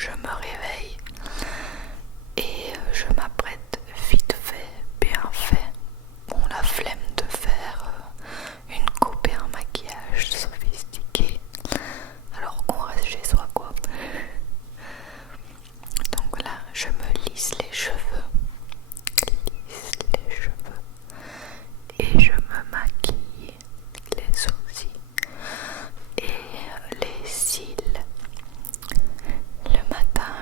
je me réveille et je m'apprête vite fait, bien fait. Bon, la flemme de faire une coupe et un maquillage sophistiqué alors qu'on reste chez soi quoi. Donc là, je me lisse les cheveux, et je me maquille les sourcils et les cils. Le matin,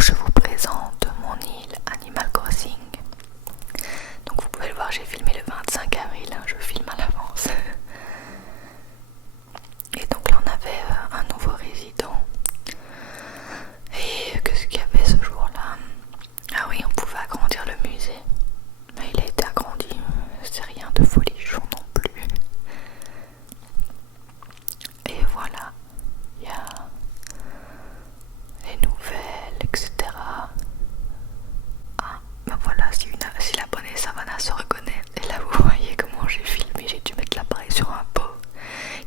où je vous présente mon île Animal Crossing. Donc vous pouvez le voir, j'ai filmé le 25 avril, hein, je filme à l'avance. Et donc là on avait un nouveau résident. Et qu'est-ce qu'il y avait ce jour-là? Ah oui, on pouvait agrandir le musée. Mais il a été agrandi, c'est rien de folichon non plus. Et voilà, il y a les nouvelles, etc. Ah, ben voilà, si l'abonnée Savannah se reconnaît. Et là vous voyez comment j'ai filmé, j'ai dû mettre l'appareil sur un pot.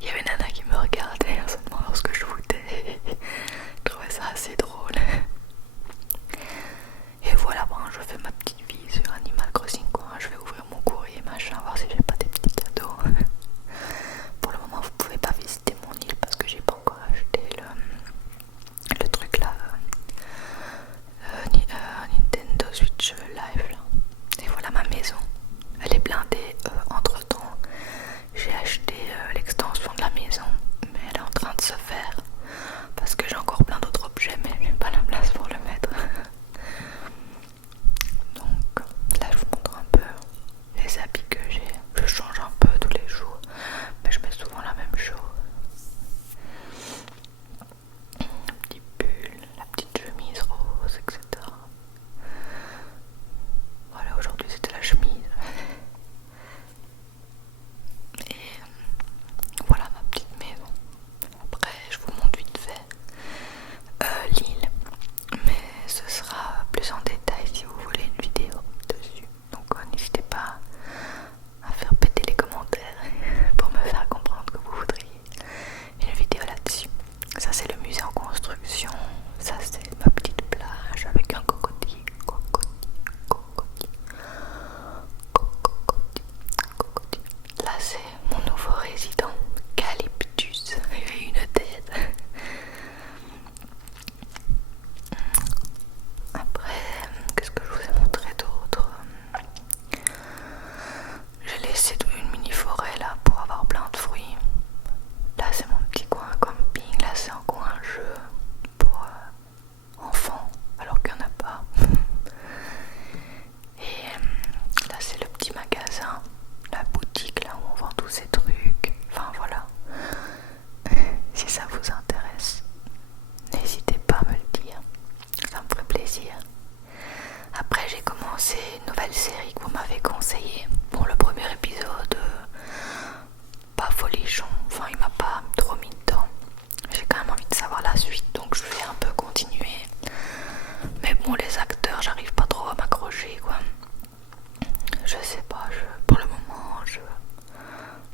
Il y avait Nana qui me regardait en se demandant ce que je foutais. Je trouvais ça assez drôle. Et voilà, bon, je fais ma petite vie sur Animal Crossing quoi. Je vais ouvrir mon courrier machin, voir si j'ai pas des petits cadeaux. Pour le moment vous pouvez pas visiter mon île parce que j'ai pas encore acheté le truc là, Nintendo Switch Live là. Et voilà ma maison, elle est blindée. Entre temps j'ai acheté l'extension de la maison, mais elle est en train de se faire parce que j'ai encore plein d'autres objets mais j'ai pas la place pour le mettre. Donc là je vous montre un peu les habits que j'ai. Je change un peu tous les jours mais je mets souvent la même chose. Le petit pull, la petite chemise rose, etc. Voilà, aujourd'hui c'était la chemise. Et voilà ma petite maison. Après je vous montre vite fait l'île, mais ce sera plus en détail si vous voulez une vidéo dessus. Donc n'hésitez pas à faire péter les commentaires pour me faire comprendre que vous voudriez une vidéo là-dessus. Ça c'est le musée en construction, ça c'est ma petite plage avec un cocotier. Là c'est mon nouveau résident, Calyptus, il a une tête. Après, qu'est-ce que je vous ai montré d'autre? J'ai laissé une mini forêt là pour avoir plein de fruits. Là c'est mon petit coin camping, là c'est un coin jeu pour enfants alors qu'il n'y en a pas. Et là c'est le petit magasin, la boutique là où on vend tous ces trucs. Enfin voilà, si ça vous intéresse, n'hésitez pas à me le dire, ça me ferait plaisir. Après j'ai commencé une nouvelle série que vous m'avez conseillé. Bon, le premier épisode pas folichon, enfin il m'a pas trop mis dedans. J'ai quand même envie de savoir la suite, donc je vais un peu continuer. Mais bon, les acteurs, j'arrive pas trop à m'accrocher quoi. Je sais pas, pour le moment,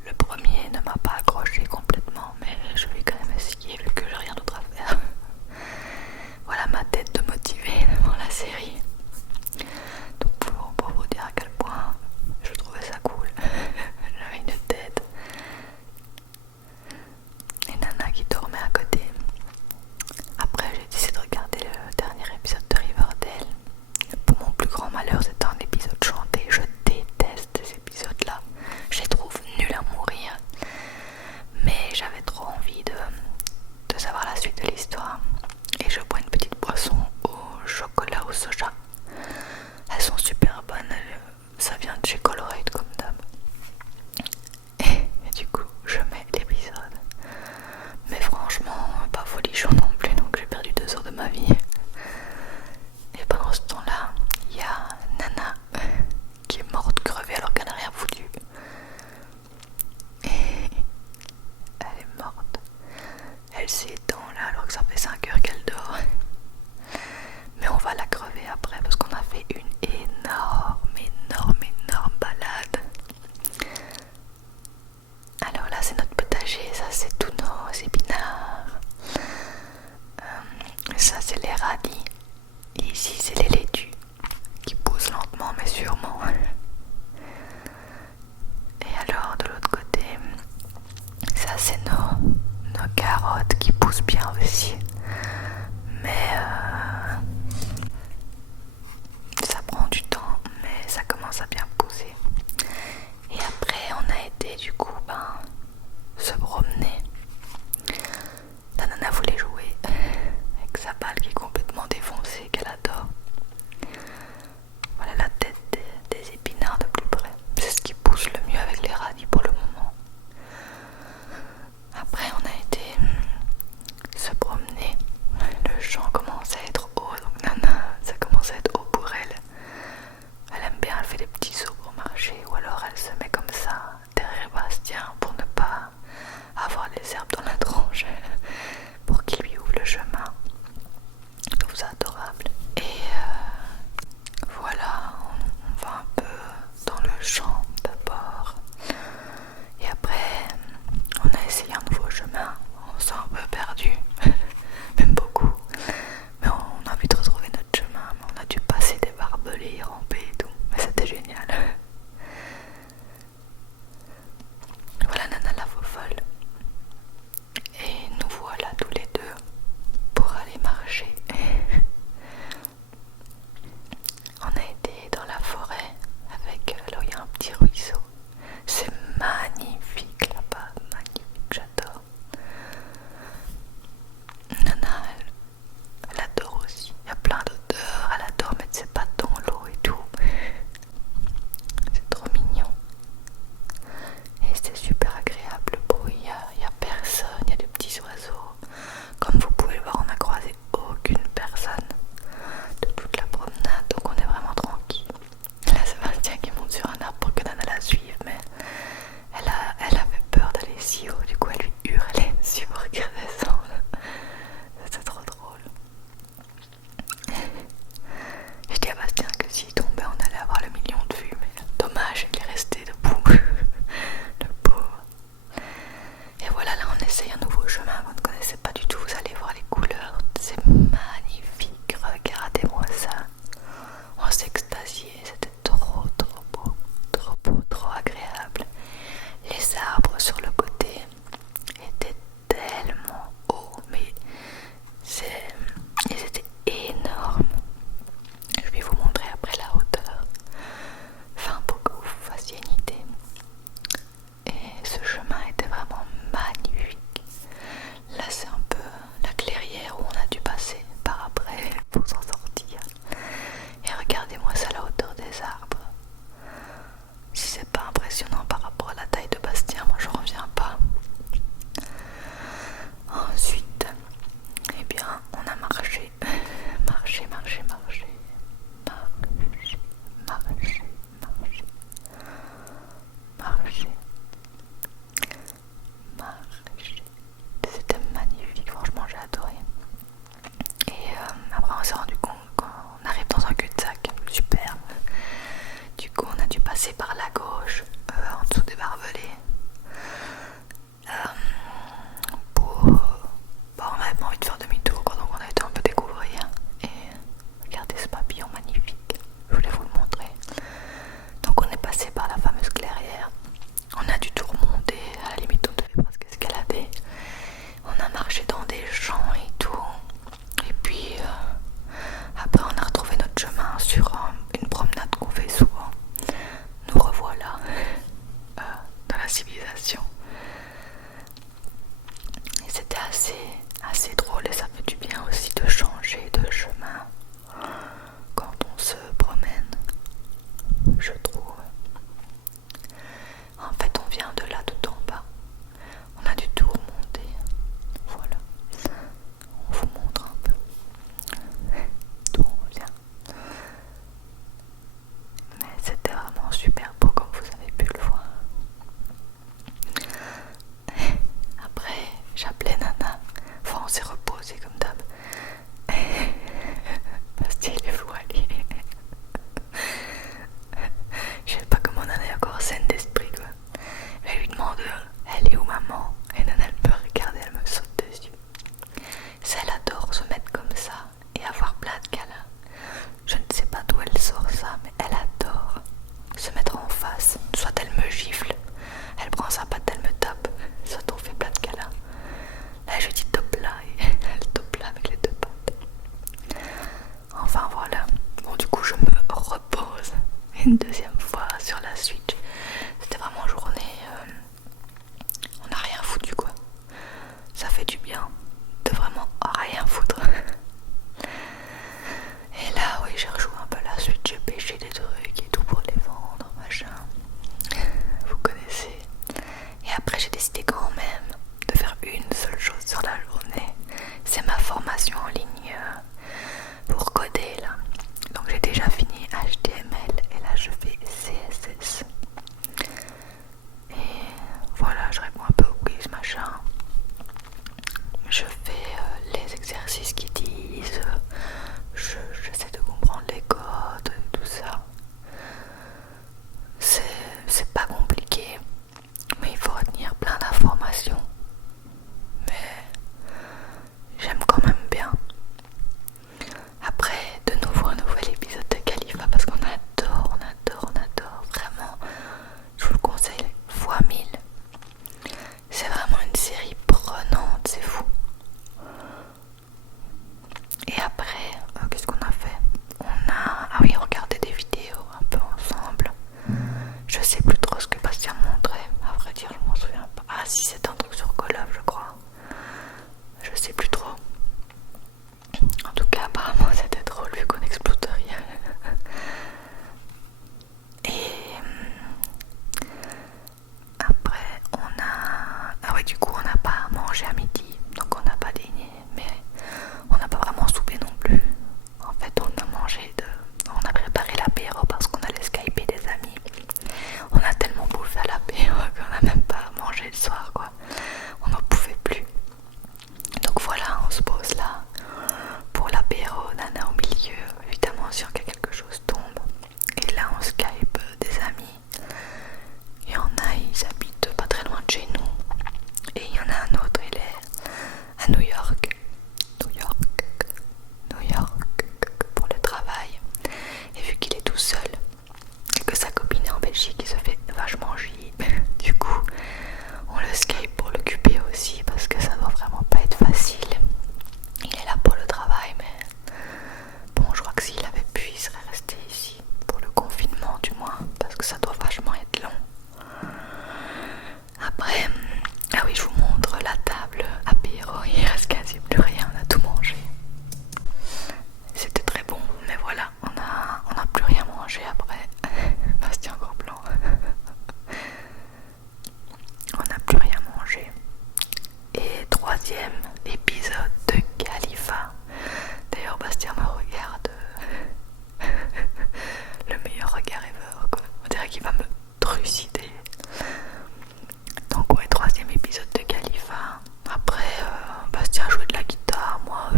le premier ne m'a pas accroché complètement, mais je vais quand même essayer vu que j'ai rien d'autre à faire. Voilà ma tête de motivée devant la série. Donc pour vous dire à quel point je trouvais ça cool. J'avais une tête. Et Nana qui dormait à côté. Après j'ai décidé de regarder le dernier épisode de Riverdale. Pour mon plus grand malheur, c'était un épisode chanté. Je déteste ces épisodes là. Je les trouve nuls à mourir. Mais j'avais trop envie de savoir la suite de l'histoire. Et je bois une petite boisson au chocolat au soja. Elles sont super bonnes. Ça vient de chez Colorade comme d'hab. Et du coup je mets l'épisode. Mais franchement pas folichon non plus, donc j'ai perdu 2 heures de ma vie. Et pendant ce temps là il y a Nana qui est morte crevée alors qu'elle n'a rien foutu. Et elle est morte. Elle s'étend là alors que ça fait 5 heures qu'elle dort. Mais on va la crever après parce qu'on a fait une énorme balade. Alors là c'est notre potager, ça c'est tous nos épinards. Ça c'est les radis. Et ici c'est les laitues qui poussent lentement mais sûrement. Et alors de l'autre côté, ça c'est nos carottes qui poussent bien aussi. Mais ça prend du temps, mais ça commence à bien pousser. Et après on a été du coup se promener. La Nana voulait jouer avec sa balle qui est complètement défoncée, qu'elle a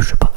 je sais pas,